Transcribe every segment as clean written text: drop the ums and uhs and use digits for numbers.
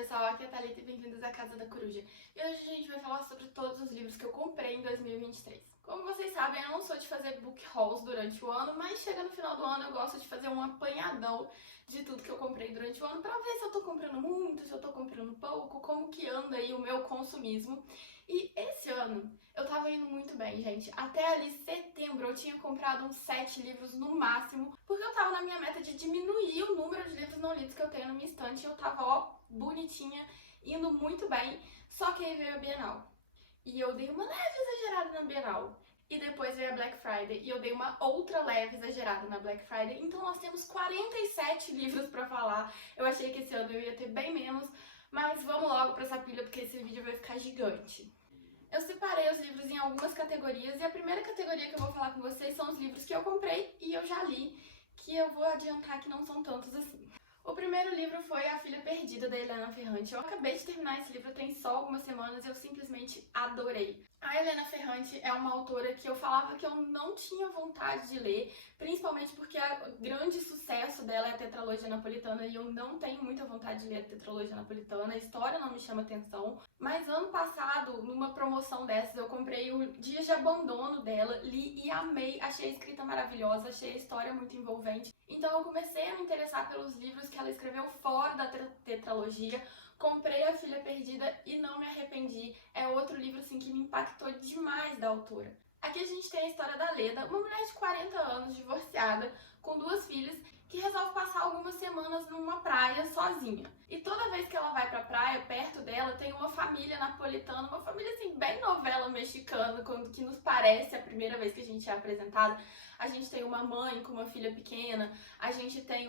pessoal, aqui é a Thalita e bem-vindos à Casa da Coruja. E hoje a gente vai falar sobre todos os livros que eu comprei em 2023. Como vocês sabem, eu não sou de fazer book hauls durante o ano, mas chega no final do ano eu gosto de fazer um apanhadão de tudo que eu comprei durante o ano pra ver se eu tô comprando muito, se eu tô comprando pouco, como que anda aí o meu consumismo. E esse ano eu tava indo muito bem, gente. Até ali setembro eu tinha comprado uns 7 livros no máximo, porque eu tava na minha meta de diminuir o número de livros não lidos que eu tenho na minha estante e eu tava, ó, bonitinha, indo muito bem, só que aí veio a Bienal. E eu dei uma leve exagerada na Bienal. E depois veio a Black Friday e eu dei uma outra leve exagerada na Black Friday. Então nós temos 47 livros pra falar. Eu achei que esse ano eu ia ter bem menos, mas vamos logo pra essa pilha porque esse vídeo vai ficar gigante. Eu separei os livros em algumas categorias e a primeira categoria que eu vou falar com vocês são os livros que eu comprei e eu já li, que eu vou adiantar que não são tantos assim. O primeiro livro foi A Filha Perdida, da Helena Ferrante. Eu acabei de terminar esse livro tem só algumas semanas e eu simplesmente adorei. A Helena Ferrante é uma autora que eu falava que eu não tinha vontade de ler, principalmente porque o grande sucesso dela é a tetralogia napolitana e eu não tenho muita vontade de ler a tetralogia napolitana, a história não me chama atenção. Mas ano passado, numa promoção dessas, eu comprei o Dias de Abandono dela, li e amei, achei a escrita maravilhosa, achei a história muito envolvente. Então eu comecei a me interessar pelos livros que ela escreveu fora da tetralogia, comprei A Filha Perdida e não me arrependi. É outro livro assim que me impactou demais da autora. Aqui a gente tem a história da Leda, uma mulher de 40 anos, divorciada, com 2 filhas, que resolve passar algumas semanas numa praia sozinha. E toda vez que ela vai pra praia, perto dela tem uma família napolitana, uma família assim bem novela mexicana, quando que nos parece a primeira vez que a gente é apresentada. A gente tem uma mãe com uma filha pequena, a gente tem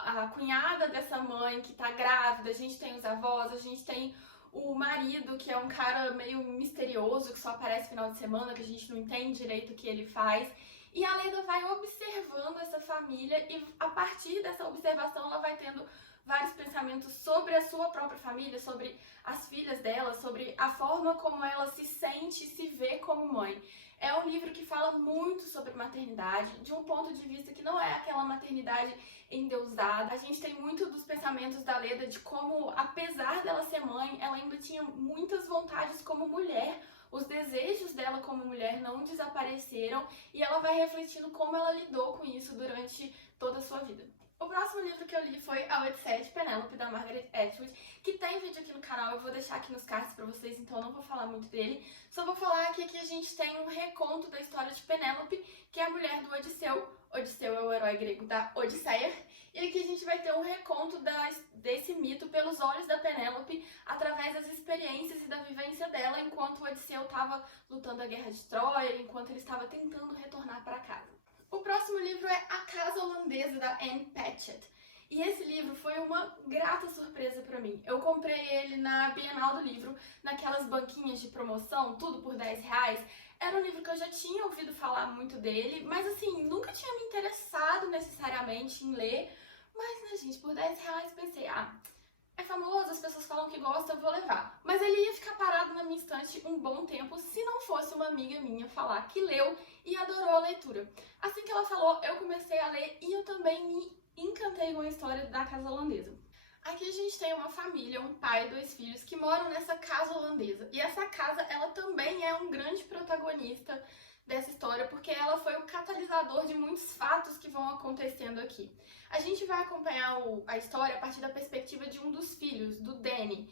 a cunhada dessa mãe que tá grávida, a gente tem os avós, a gente tem o marido, que é um cara meio misterioso, que só aparece no final de semana, que a gente não entende direito o que ele faz. E a Leda vai observando essa família e a partir dessa observação ela vai tendo vários pensamentos sobre a sua própria família, sobre as filhas dela, sobre a forma como ela se sente e se vê como mãe. É um livro que fala muito sobre maternidade, de um ponto de vista que não é aquela maternidade endeusada. A gente tem muito dos pensamentos da Leda de como, apesar dela ser mãe, ela ainda tinha muitas vontades como mulher. Os desejos dela como mulher não desapareceram e ela vai refletindo como ela lidou com isso durante toda a sua vida. O próximo livro que eu li foi A Odisseia de Penélope, da Margaret Atwood, que tem vídeo aqui no canal, eu vou deixar aqui nos cards pra vocês, então eu não vou falar muito dele. Só vou falar que aqui a gente tem um reconto da história de Penélope, que é a mulher do Odisseu. Odisseu é o herói grego da Odisseia. E aqui a gente vai ter um reconto desse mito pelos olhos da Penélope, através das experiências e da vivência dela, enquanto o Odisseu estava lutando a Guerra de Troia, enquanto ele estava tentando retornar para casa. O próximo livro é A Casa Holandesa, da Anne Patchett. E esse livro foi uma grata surpresa para mim. Eu comprei ele na Bienal do Livro, naquelas banquinhas de promoção, tudo por R$10. Era um livro que eu já tinha ouvido falar muito dele, mas assim, nunca tinha me interessado necessariamente em ler. Mas, né, gente, por R$10 pensei, é famoso, as pessoas falam que gostam, eu vou levar. Mas ele ia ficar parado na minha estante um bom tempo se não fosse uma amiga minha falar que leu e adorou a leitura. Assim que ela falou, eu comecei a ler e eu também me encantei com a história da casa holandesa. Aqui a gente tem uma família, um pai e 2 filhos que moram nessa casa holandesa. E essa casa, ela também é um grande protagonista dessa história, porque ela foi o catalisador de muitos fatos que vão acontecendo aqui. A gente vai acompanhar a história a partir da perspectiva de um dos filhos, do Danny.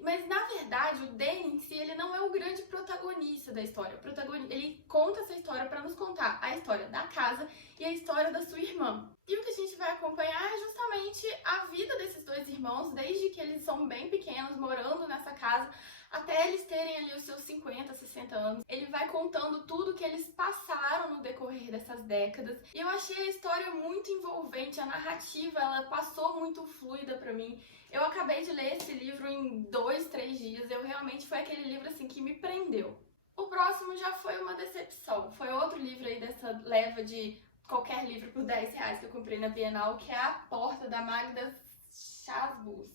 Mas na verdade, o Danny em si, ele não é o grande protagonista da história. Ele conta essa história para nos contar a história da casa e a história da sua irmã. E o que a gente vai acompanhar é justamente a vida desses 2 irmãos, desde que eles são bem pequenos, morando nessa casa, até eles terem ali os seus 50, 60 anos. Ele vai contando tudo que eles passaram no decorrer dessas décadas. E eu achei a história muito envolvente, a narrativa, ela passou muito fluida pra mim. Eu acabei de ler esse livro em 2, 3 dias, realmente foi aquele livro assim que me prendeu. O próximo já foi uma decepção, foi outro livro aí dessa leva de qualquer livro por R$10 que eu comprei na Bienal, que é A Porta, da Magda Sasbu,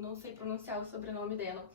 não sei pronunciar o sobrenome dela.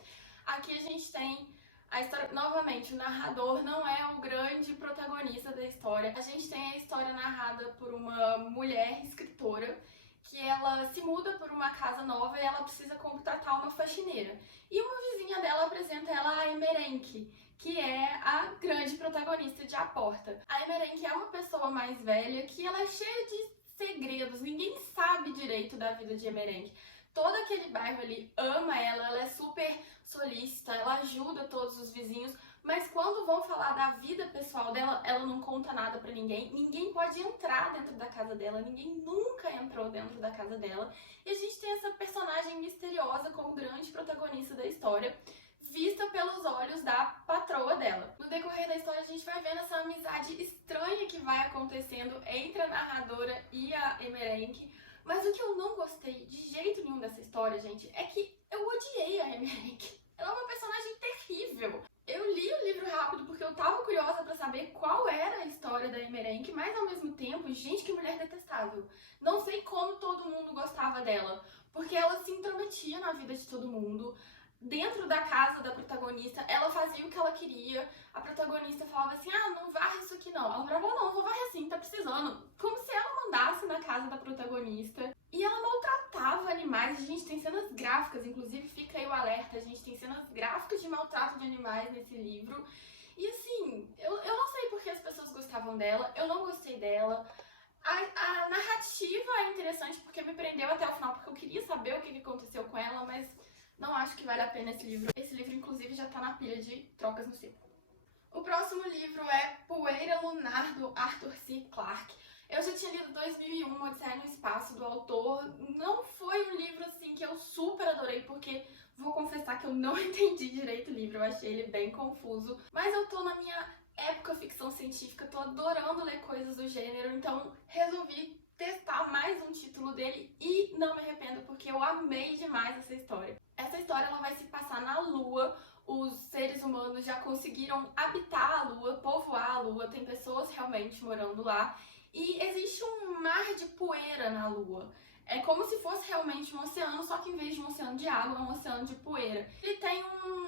Aqui a gente tem a história, novamente, o narrador não é o grande protagonista da história. A gente tem a história narrada por uma mulher escritora que ela se muda por uma casa nova e ela precisa contratar uma faxineira. E uma vizinha dela apresenta ela a Emerenke, que é a grande protagonista de A Porta. A Emerenke é uma pessoa mais velha que ela é cheia de segredos, ninguém sabe direito da vida de Emerenke. Todo aquele bairro ali ama ela, ela é super solícita, ela ajuda todos os vizinhos, mas quando vão falar da vida pessoal dela, ela não conta nada pra ninguém. Ninguém pode entrar dentro da casa dela, ninguém nunca entrou dentro da casa dela. E a gente tem essa personagem misteriosa como grande protagonista da história, vista pelos olhos da patroa dela. No decorrer da história, a gente vai vendo essa amizade estranha que vai acontecendo entre a narradora e a Emerenke. Mas o que eu não gostei de jeito nenhum dessa história, gente, é que eu odiei a Emerenke. Ela é uma personagem terrível. Eu li o livro rápido porque eu tava curiosa pra saber qual era a história da Emerenke, mas ao mesmo tempo, gente, que mulher detestável. Não sei como todo mundo gostava dela, porque ela se intrometia na vida de todo mundo. Dentro da casa da protagonista, ela fazia o que ela queria. A protagonista falava assim, não varre isso aqui não. Ela falava, não, vou varrer sim, tá precisando. Como se ela mandasse na casa da protagonista. E ela maltratava animais. A gente tem cenas gráficas, inclusive fica aí o alerta. A gente tem cenas gráficas de maltrato de animais nesse livro. E assim, eu não sei porque as pessoas gostavam dela, eu não gostei dela. A narrativa é interessante porque me prendeu até o final, porque eu queria saber o que aconteceu com ela, mas não acho que vale a pena esse livro. Esse livro, inclusive, já tá na pilha de trocas no seco. O próximo livro é Poeira Lunar, do Arthur C. Clarke. Eu já tinha lido 2001, Odisseia no Espaço, do autor. Não foi um livro, assim, que eu super adorei, porque vou confessar que eu não entendi direito o livro. Eu achei ele bem confuso. Mas eu tô na minha época ficção científica, tô adorando ler coisas do gênero, então resolvi testar mais um título dele e não me arrependo, porque eu amei demais essa história. Essa história ela vai se passar na Lua. Os seres humanos já conseguiram habitar a Lua, povoar a Lua, tem pessoas realmente morando lá. E existe um mar de poeira na Lua. É como se fosse realmente um oceano, só que em vez de um oceano de água, é um oceano de poeira. Ele tem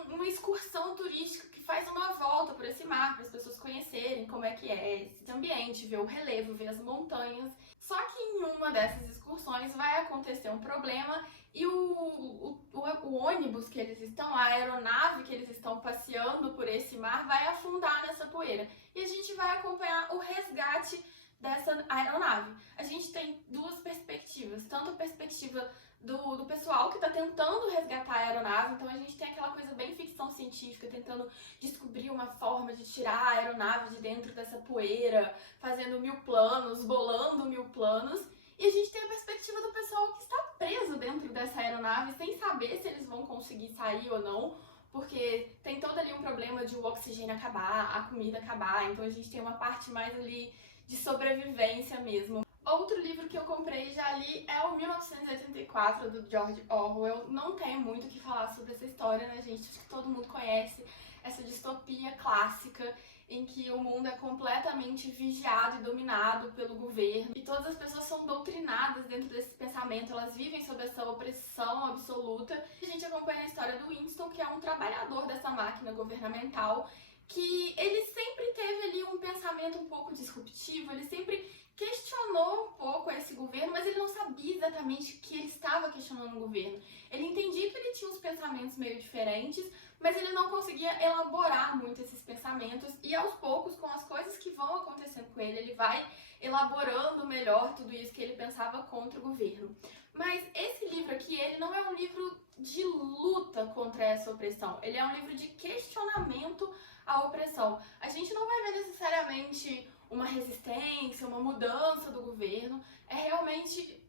uma excursão turística que faz uma volta por esse mar, para as pessoas conhecerem como é que é esse ambiente, ver o relevo, ver as montanhas. Só que em uma dessas excursões vai acontecer um problema e o ônibus que eles estão, a aeronave que eles estão passeando por esse mar vai afundar nessa poeira. E a gente vai acompanhar o resgate dessa aeronave. A gente tem duas perspectivas, tanto a perspectiva do pessoal que está tentando resgatar a aeronave, então a gente tem aquela coisa bem ficção científica, tentando descobrir uma forma de tirar a aeronave de dentro dessa poeira, fazendo 1000 planos, bolando 1000 planos, e a gente tem a perspectiva do pessoal que está preso dentro dessa aeronave, sem saber se eles vão conseguir sair ou não, porque tem todo ali um problema de o oxigênio acabar, a comida acabar, então a gente tem uma parte mais ali de sobrevivência mesmo. Outro livro que eu comprei e já li é o 1984, do George Orwell. Não tenho muito o que falar sobre essa história, né, gente? Acho que todo mundo conhece essa distopia clássica em que o mundo é completamente vigiado e dominado pelo governo e todas as pessoas são doutrinadas dentro desse pensamento, elas vivem sob essa opressão absoluta. A gente acompanha a história do Winston, que é um trabalhador dessa máquina governamental, que ele sempre teve ali um pensamento um pouco disruptivo, ele sempre questionou um pouco esse governo, mas ele não sabia exatamente que ele estava questionando o governo. Ele entendia que ele tinha uns pensamentos meio diferentes, mas ele não conseguia elaborar muito esses pensamentos e aos poucos, com as coisas que vão acontecendo com ele vai elaborando melhor tudo isso que ele pensava contra o governo. Mas esse livro aqui, ele não é um livro de luta contra essa opressão, ele é um livro de questionamento à opressão. A gente não vai ver necessariamente uma resistência, uma mudança do governo, é realmente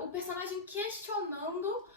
o personagem questionando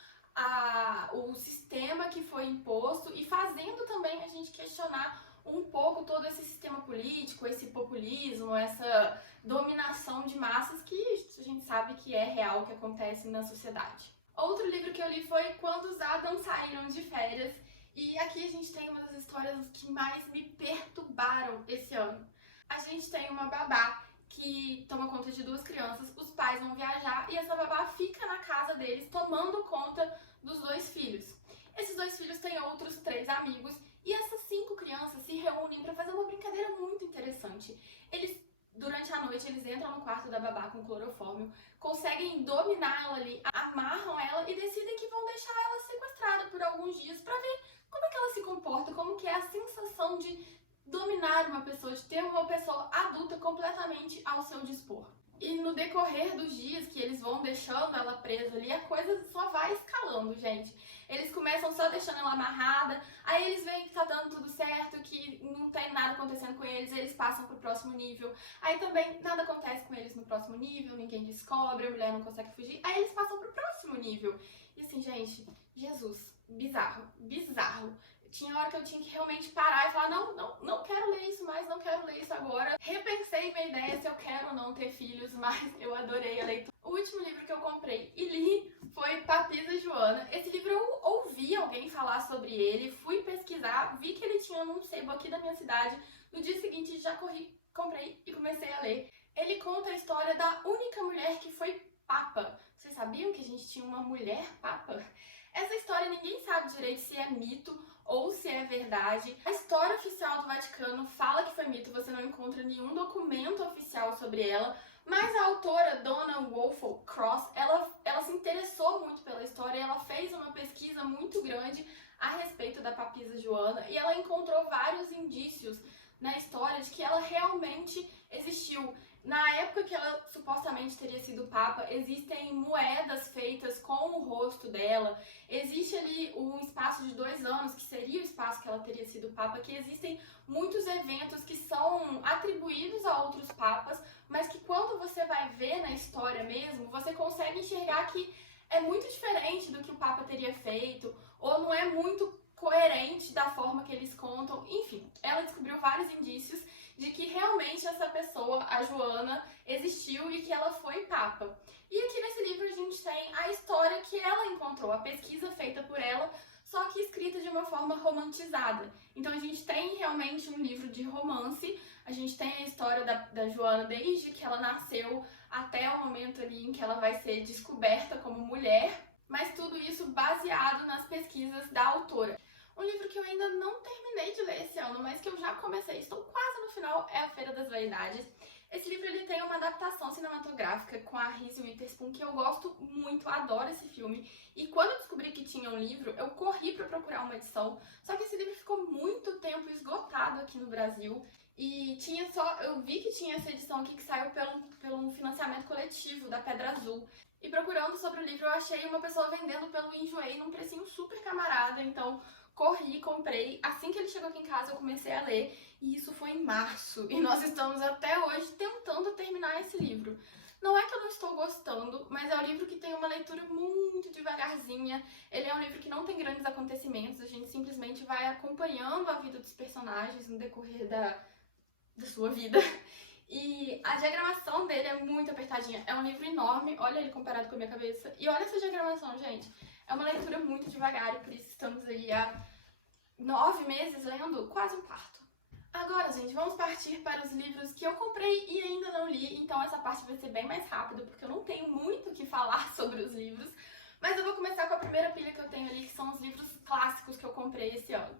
o sistema que foi imposto e fazendo também a gente questionar um pouco todo esse sistema político, esse populismo, essa dominação de massas que a gente sabe que é real, que acontece na sociedade. Outro livro que eu li foi Quando os Adams Saíram de Férias, e aqui a gente tem uma das histórias que mais me perturbaram esse ano. A gente tem uma babá que toma conta de 2 crianças, os pais vão viajar e essa babá fica na casa deles tomando conta dos 2 filhos. Esses 2 filhos têm outros 3 amigos e essas 5 crianças se reúnem para fazer uma brincadeira muito interessante. Eles Durante a noite, eles entram no quarto da babá com clorofórmio, conseguem dominar ela ali, amarram ela e decidem que vão deixar ela sequestrada por alguns dias pra ver como é que ela se comporta, como que é a sensação de dominar uma pessoa, de ter uma pessoa adulta completamente ao seu dispor. E no decorrer dos dias que eles vão deixando ela presa ali, a coisa só vai escalando, gente. Eles começam só deixando ela amarrada, aí eles veem que tá dando tudo certo, que não tem nada acontecendo com eles passam pro próximo nível. Aí também nada acontece com eles no próximo nível, ninguém descobre, a mulher não consegue fugir. Aí eles passam pro próximo nível. E assim, gente, Jesus, bizarro, bizarro. Tinha hora que eu tinha que realmente parar e falar, não quero ler isso mais, não quero ler isso agora. Repensei minha ideia se eu quero ou não ter filhos, mas eu adorei a leitura. O último livro que eu comprei e li foi Papisa Joana. Esse livro eu ouvi alguém falar sobre ele, fui pesquisar, vi que ele tinha num sebo aqui da minha cidade. No dia seguinte já corri, comprei e comecei a ler. Ele conta a história da única mulher que foi papa. Vocês sabiam que a gente tinha uma mulher papa? Essa história ninguém sabe direito se é mito ou se é verdade. A história oficial do Vaticano fala que foi mito, você não encontra nenhum documento oficial sobre ela, mas a autora, Donna Wolfo Cross, ela se interessou muito pela história e ela fez uma pesquisa muito grande a respeito da Papisa Joana e ela encontrou vários indícios na história de que ela realmente existiu. Na época que ela supostamente teria sido papa, existem moedas feitas com o rosto dela, existe ali um espaço de 2 anos, que seria o espaço que ela teria sido papa, que existem muitos eventos que são atribuídos a outros papas, mas que quando você vai ver na história mesmo, você consegue enxergar que é muito diferente do que o papa teria feito, ou não é muito coerente da forma que eles contam. Enfim, ela descobriu vários indícios de que realmente essa pessoa, a Joana, existiu e que ela foi papa. E aqui nesse livro a gente tem a história que ela encontrou, a pesquisa feita por ela, só que escrita de uma forma romantizada. Então a gente tem realmente um livro de romance, a gente tem a história da Joana desde que ela nasceu até o momento ali em que ela vai ser descoberta como mulher, mas tudo isso baseado nas pesquisas da autora. Um livro que eu ainda não terminei de ler esse ano, mas que eu já comecei, estou quase no final, é A Feira das Vaidades. Esse livro ele tem uma adaptação cinematográfica com a Reese Witherspoon, que eu gosto muito, adoro esse filme. E quando eu descobri que tinha um livro, eu corri para procurar uma edição, só que esse livro ficou muito tempo esgotado aqui no Brasil. E eu vi que tinha essa edição aqui que saiu pelo financiamento coletivo da Pedra Azul. E procurando sobre o livro, eu achei uma pessoa vendendo pelo Enjoei num precinho super camarada, então corri, comprei. Assim que ele chegou aqui em casa, eu comecei a ler, e isso foi em março. E nós estamos até hoje tentando terminar esse livro. Não é que eu não estou gostando, mas é um livro que tem uma leitura muito devagarzinha. Ele é um livro que não tem grandes acontecimentos, a gente simplesmente vai acompanhando a vida dos personagens no decorrer da sua vida. E a diagramação dele é muito apertadinha. É um livro enorme, olha ele comparado com a minha cabeça. E olha essa diagramação, gente. É uma leitura muito devagar e por isso estamos aí há 9 meses lendo quase um quarto. Agora, gente, vamos partir para os livros que eu comprei e ainda não li. Então essa parte vai ser bem mais rápida, porque eu não tenho muito o que falar sobre os livros. Mas eu vou começar com a primeira pilha que eu tenho ali, que são os livros clássicos que eu comprei esse ano.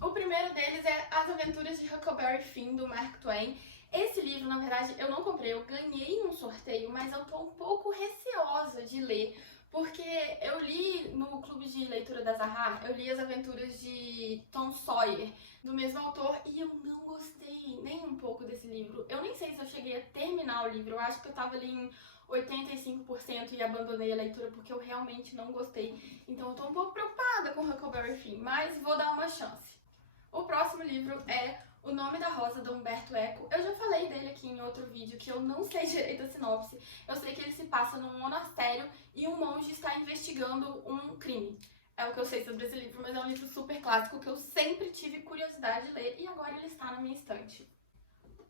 O primeiro deles é As Aventuras de Huckleberry Finn, do Mark Twain. Esse livro, na verdade, eu não comprei, eu ganhei num sorteio, mas eu tô um pouco receosa de ler, porque eu li no clube de leitura da Zahar, eu li As Aventuras de Tom Sawyer, do mesmo autor, e eu não gostei nem um pouco desse livro. Eu nem sei se eu cheguei a terminar o livro, eu acho que eu tava ali em 85% e abandonei a leitura porque eu realmente não gostei. Então eu tô um pouco preocupada com Huckleberry Finn, mas vou dar uma chance. O próximo livro é O Nome da Rosa, do Umberto Eco. Eu já falei dele aqui em outro vídeo, que eu não sei direito a sinopse. Eu sei que ele se passa num monastério e um monge está investigando um crime. É o que eu sei sobre esse livro, mas é um livro super clássico que eu sempre tive curiosidade de ler e agora ele está na minha estante.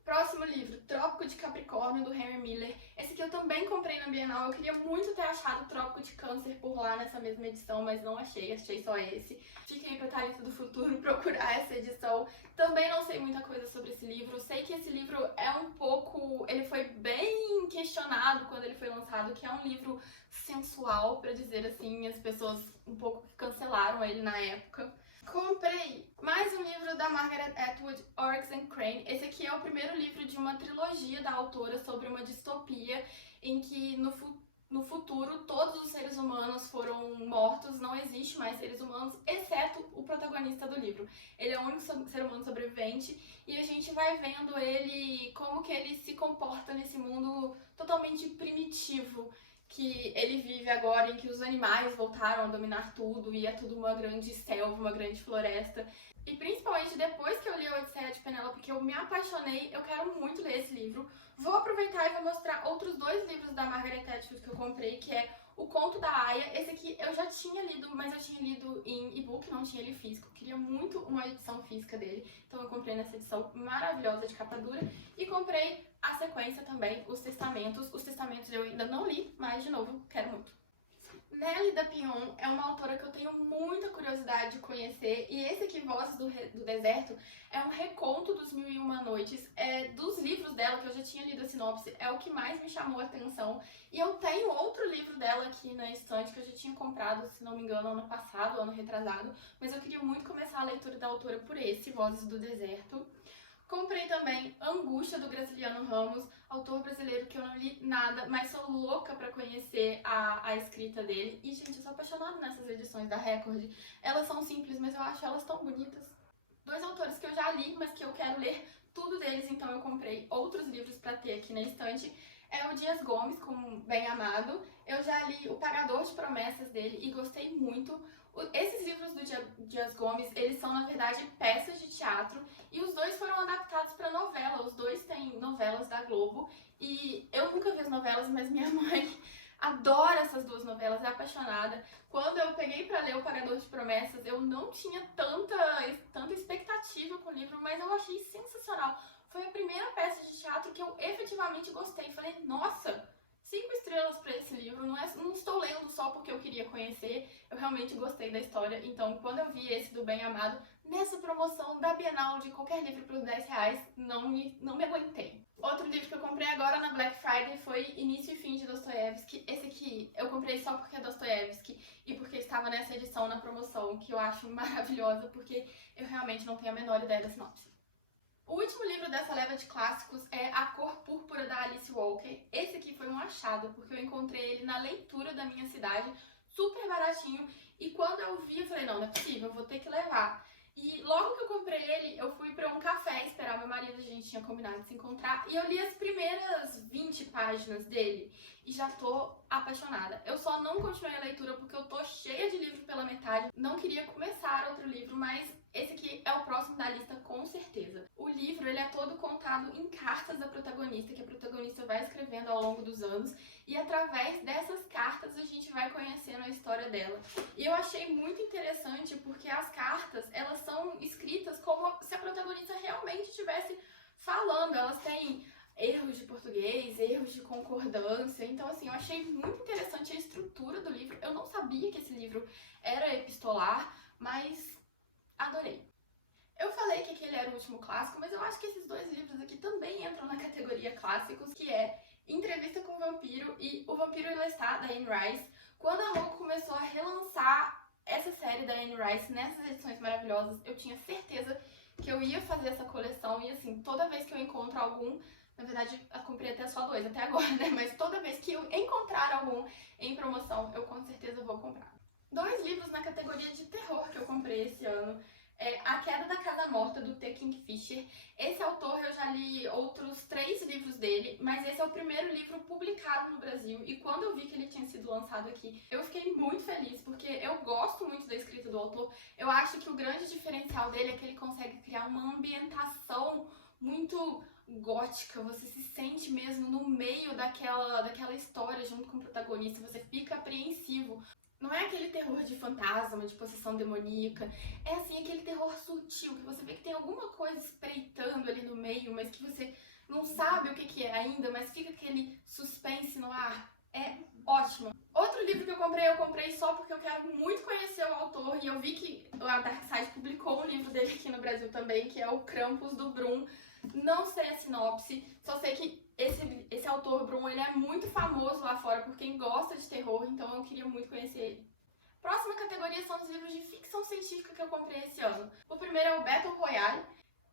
Próximo livro, Trópico de Capricórnio, do Henry Miller. Esse aqui eu também comprei na Bienal. Eu queria muito ter achado Trópico de Câncer por lá nessa mesma edição, mas não achei só esse. Fica aí pra Thalita do Futuro procurar essa edição. Também não sei muita coisa sobre esse livro. Sei que esse livro é um pouco... Ele foi bem questionado quando ele foi lançado, que é um livro sensual, pra dizer assim. As pessoas um pouco cancelaram ele na época. Comprei mais um livro da Margaret Atwood, Oryx and Crane. Esse aqui é o primeiro livro de uma trilogia da autora sobre uma distopia em que no futuro todos os seres humanos foram mortos, não existe mais seres humanos, exceto o protagonista do livro. Ele é o único ser humano sobrevivente e a gente vai vendo ele, como que ele se comporta nesse mundo totalmente primitivo que ele vive agora, em que os animais voltaram a dominar tudo e é tudo uma grande selva, uma grande floresta. E principalmente depois que eu li a Odisseia de Penélope, que eu me apaixonei, eu quero muito ler esse livro. Vou aproveitar e vou mostrar outros dois livros da Margaret Atwood que eu comprei, que é O Conto da Aia. Esse aqui eu já tinha lido, mas eu tinha lido em e-book, não tinha ele físico. Eu queria muito uma edição física dele, então eu comprei nessa edição maravilhosa de capa dura. E comprei a sequência também, Os Testamentos. Os Testamentos eu ainda não li, mas de novo, quero muito. Nélida Pion é uma autora que eu tenho muita curiosidade de conhecer, e esse aqui, Vozes do Deserto, é um reconto dos Mil e Uma Noites, dos livros dela, que eu já tinha lido a sinopse, é o que mais me chamou a atenção. E eu tenho outro livro dela aqui na estante, que eu já tinha comprado, se não me engano, ano passado, ano retrasado, mas eu queria muito começar a leitura da autora por esse, Vozes do Deserto. Comprei também Angústia, do Graciliano Ramos, autor brasileiro que eu não li nada, mas sou louca pra conhecer a escrita dele. E, gente, eu sou apaixonada nessas edições da Record. Elas são simples, mas eu acho elas tão bonitas. Dois autores que eu já li, mas que eu quero ler tudo deles, então eu comprei outros livros pra ter aqui na estante. É o Dias Gomes, com Bem Amado. Eu já li O Pagador de Promessas dele e gostei muito. Esses livros do Dias Gomes, eles são, na verdade, peças de teatro, e os dois foram adaptados para novela. Os dois têm novelas da Globo, e eu nunca vi as novelas, mas minha mãe adora essas duas novelas, é apaixonada. Quando eu peguei para ler O Pagador de Promessas, eu não tinha tanta expectativa com o livro, mas eu achei sensacional. Foi a primeira peça de teatro que eu efetivamente gostei. Falei, nossa, 5 estrelas para esse livro, não estou lendo só porque eu queria conhecer, eu realmente gostei da história. Então, quando eu vi esse do Bem Amado, nessa promoção da Bienal de qualquer livro por R$10, não me aguentei. Outro livro que eu comprei agora na Black Friday foi Início e Fim de Dostoiévski. Esse aqui eu comprei só porque é Dostoiévski e porque estava nessa edição na promoção, que eu acho maravilhosa, porque eu realmente não tenho a menor ideia da sinopse. O último livro dessa leva de clássicos é A Cor Púrpura, da Alice Walker. Esse aqui foi um achado, porque eu encontrei ele na leitura da minha cidade, super baratinho, e quando eu vi, eu falei, não é possível, eu vou ter que levar. E logo que eu comprei ele, eu fui pra um café esperar meu marido, a gente tinha combinado de se encontrar, e eu li as primeiras 20 páginas dele, e já tô apaixonada. Eu só não continuei a leitura porque eu tô cheia de livro pela metade, não queria começar outro livro, mas esse aqui é o próximo da lista, com certeza. O livro, ele é todo contado em cartas da protagonista, que a protagonista vai escrevendo ao longo dos anos, e através dessas cartas a gente vai conhecendo a história dela. E eu achei muito interessante porque as cartas, elas são escritas como se a protagonista realmente estivesse falando. Elas têm erros de português, erros de concordância. Então, assim, eu achei muito interessante a estrutura do livro. Eu não sabia que esse livro era epistolar, mas adorei. Eu falei que aquele era o último clássico, mas eu acho que esses dois livros aqui também entram na categoria clássicos, que é Entrevista com o Vampiro e O Vampiro e Lestat, da Anne Rice. Quando a Roku começou a relançar essa série da Anne Rice nessas edições maravilhosas, eu tinha certeza que eu ia fazer essa coleção, e assim, toda vez que eu encontro algum, na verdade eu comprei até só 2 até agora, né, mas toda vez que eu encontrar algum em promoção, eu com certeza vou comprar. 2 livros na categoria de terror que eu comprei esse ano. A Queda da Casa Morta, do T. Kingfisher. Esse autor, eu já li outros 3 livros dele, mas esse é o primeiro livro publicado no Brasil, e quando eu vi que ele tinha sido lançado aqui, eu fiquei muito feliz, porque eu gosto muito da escrita do autor. Eu acho que o grande diferencial dele é que ele consegue criar uma ambientação muito gótica, você se sente mesmo no meio daquela história junto com o protagonista, você fica apreensivo. Não é aquele terror de fantasma, de possessão demoníaca, é assim, aquele terror sutil, que você vê que tem alguma coisa espreitando ali no meio, mas que você não sabe o que é ainda, mas fica aquele suspense no ar. É ótimo. Outro livro que eu comprei só porque eu quero muito conhecer o autor, e eu vi que a Dark Side publicou um livro dele aqui no Brasil também, que é o Krampus, do Brum. Não sei a sinopse, só sei que esse autor, Brum, ele é muito famoso lá fora por quem gosta de terror, então eu queria muito conhecer ele. Próxima categoria são os livros de ficção científica que eu comprei esse ano. O primeiro é o Battle Royale.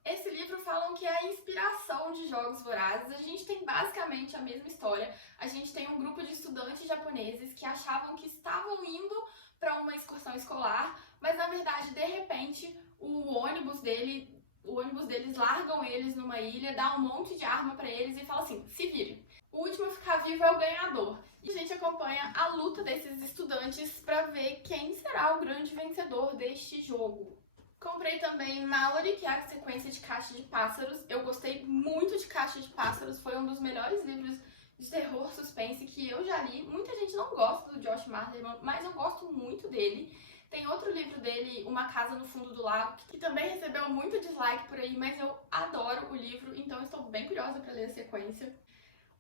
Esse livro falam que é a inspiração de Jogos Vorazes. A gente tem basicamente a mesma história. A gente tem um grupo de estudantes japoneses que achavam que estavam indo para uma excursão escolar, mas na verdade, de repente, o ônibus deles largam eles numa ilha, dá um monte de arma para eles e fala assim, se virem. O último a ficar vivo é o ganhador. E a gente acompanha a luta desses estudantes para ver quem será o grande vencedor deste jogo. Comprei também Mallory, que é a sequência de Caixa de Pássaros. Eu gostei muito de Caixa de Pássaros, foi um dos melhores livros de terror suspense que eu já li. Muita gente não gosta do Josh Malerman, mas eu gosto muito dele. Tem outro livro dele, Uma Casa no Fundo do Lago, que também recebeu muito dislike por aí, mas eu adoro o livro, então estou bem curiosa para ler a sequência.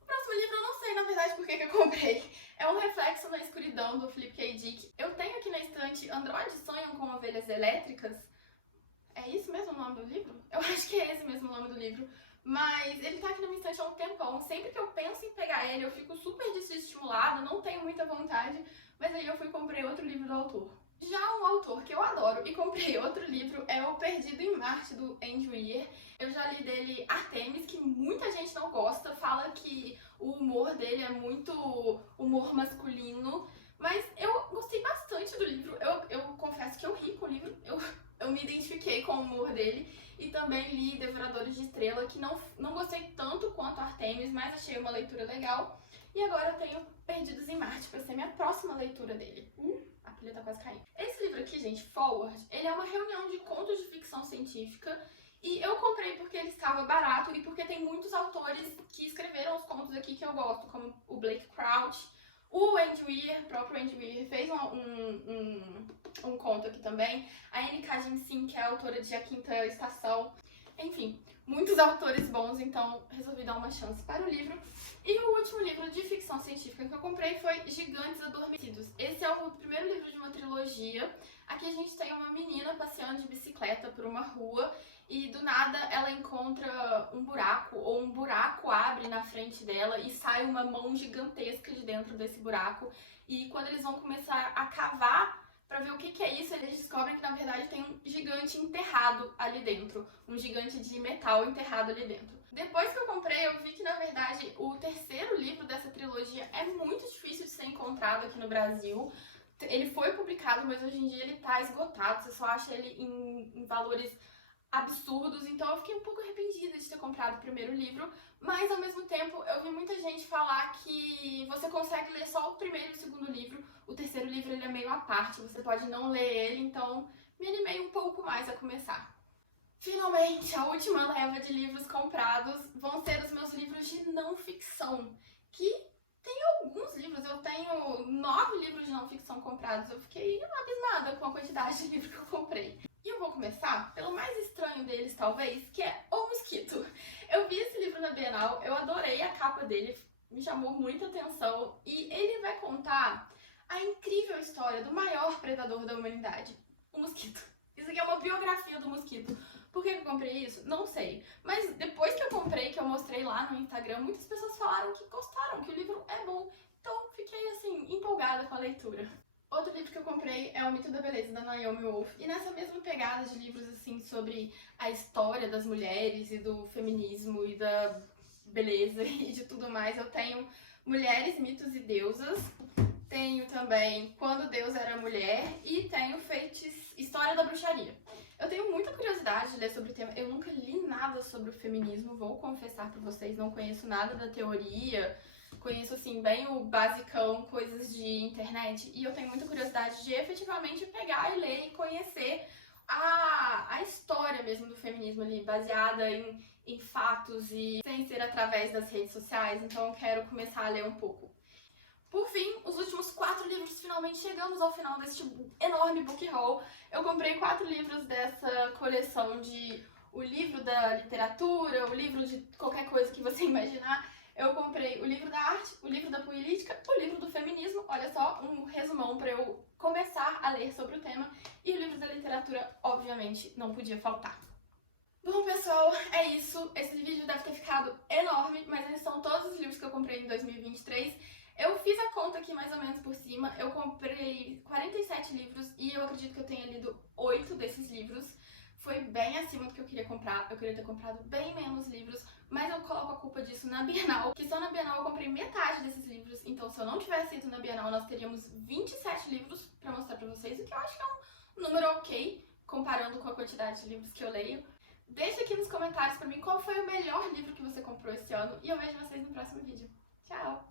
O próximo livro eu não sei, na verdade, por que eu comprei. É Um Reflexo na Escuridão, do Philip K. Dick. Eu tenho aqui na estante Androides Sonham com Ovelhas Elétricas. É isso mesmo o nome do livro? Eu acho que é esse mesmo o nome do livro. Mas ele tá aqui na minha estante há um tempão. Sempre que eu penso em pegar ele, eu fico super desestimulada, não tenho muita vontade. Mas aí eu fui e comprei outro livro do autor. Já um autor que eu adoro e comprei outro livro é O Perdido em Marte, do Andrew Weir. Eu já li dele Artemis, que muita gente não gosta, fala que o humor dele é muito humor masculino. Mas eu gostei bastante do livro. Eu confesso que eu ri com o livro. Eu me identifiquei com o humor dele e também li Devoradores de Estrela, que não gostei tanto quanto Artemis, mas achei uma leitura legal. E agora eu tenho Perdidos em Marte para ser minha próxima leitura dele. A pilha tá quase caindo. Esse livro aqui, gente, Forward, ele é uma reunião de contos de ficção científica e eu comprei porque ele estava barato e porque tem muitos autores que escreveram os contos aqui que eu gosto, como o Blake Crouch. O Andrew Weir, próprio Andrew Weir, fez um conto aqui também. A N.K. Jemisin, que é a autora de A Quinta Estação. Enfim, muitos autores bons, então resolvi dar uma chance para o livro. E o último livro de ficção científica que eu comprei foi Gigantes Adormecidos. Esse é o primeiro livro de uma trilogia. Aqui a gente tem uma menina passeando de bicicleta por uma rua e do nada ela encontra um buraco, ou um buraco abre na frente dela e sai uma mão gigantesca de dentro desse buraco. E quando eles vão começar a cavar pra ver o que é isso, eles descobrem que na verdade tem um gigante enterrado ali dentro, um gigante de metal enterrado ali dentro. Depois que eu comprei, eu vi que na verdade o terceiro livro dessa trilogia é muito difícil de ser encontrado aqui no Brasil. Ele foi publicado, mas hoje em dia ele tá esgotado, você só acha ele em valores absurdos, então eu fiquei um pouco arrependida de ter comprado o primeiro livro, mas ao mesmo tempo eu vi muita gente falar que você consegue ler só o primeiro e o segundo livro, o terceiro livro ele é meio à parte, você pode não ler ele, então me animei um pouco mais a começar. Finalmente, a última leva de livros comprados vão ser os meus livros de não ficção, que tem alguns livros, eu tenho 9 livros de não ficção comprados, eu fiquei abismada com a quantidade de livros que eu comprei. E eu vou começar pelo mais estranho deles, talvez, que é O Mosquito. Eu vi esse livro na Bienal, eu adorei a capa dele, me chamou muita atenção. E ele vai contar a incrível história do maior predador da humanidade, o mosquito. Isso aqui é uma biografia do mosquito. Por que eu comprei isso? Não sei. Mas depois que eu comprei, que eu mostrei lá no Instagram, muitas pessoas falaram que gostaram, que o livro é bom. Então fiquei, assim, empolgada com a leitura. Outro livro que eu comprei é O Mito da Beleza, da Naomi Wolf. E nessa mesma pegada de livros, assim, sobre a história das mulheres e do feminismo e da beleza e de tudo mais, eu tenho Mulheres, Mitos e Deusas. Tenho também Quando Deus Era Mulher e tenho História da Bruxaria. Eu tenho muita curiosidade de ler sobre o tema. Eu nunca li nada sobre o feminismo, vou confessar pra vocês, não conheço nada da teoria. Conheço, assim, bem o basicão, coisas de internet, e eu tenho muita curiosidade de efetivamente pegar e ler e conhecer a história mesmo do feminismo ali, baseada em fatos e sem ser através das redes sociais, então eu quero começar a ler um pouco. Por fim, os últimos 4 livros, finalmente chegamos ao final deste enorme book haul. Eu comprei 4 livros dessa coleção de o livro da literatura, o livro de qualquer coisa que você imaginar. Eu comprei o livro da arte, o livro da política, o livro do feminismo, olha só, um resumão para eu começar a ler sobre o tema, e o livro da literatura, obviamente, não podia faltar. Bom, pessoal, é isso. Esse vídeo deve ter ficado enorme, mas esses são todos os livros que eu comprei em 2023. Eu fiz a conta aqui mais ou menos por cima, eu comprei 47 livros e eu acredito que eu tenha lido 8 desses livros. Foi bem acima do que eu queria comprar, eu queria ter comprado bem menos livros, mas eu coloco a culpa disso na Bienal, que só na Bienal eu comprei metade desses livros, então se eu não tivesse ido na Bienal, nós teríamos 27 livros pra mostrar pra vocês, o que eu acho que é um número ok, comparando com a quantidade de livros que eu leio. Deixa aqui nos comentários pra mim qual foi o melhor livro que você comprou esse ano e eu vejo vocês no próximo vídeo. Tchau!